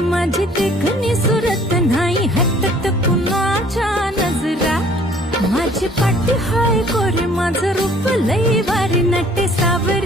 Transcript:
माझी देखणी सुरत नाही हटत कुणाच्या नजरा माझी पाठी हाय कोरे माझं रूप लई भारी नटे सावरी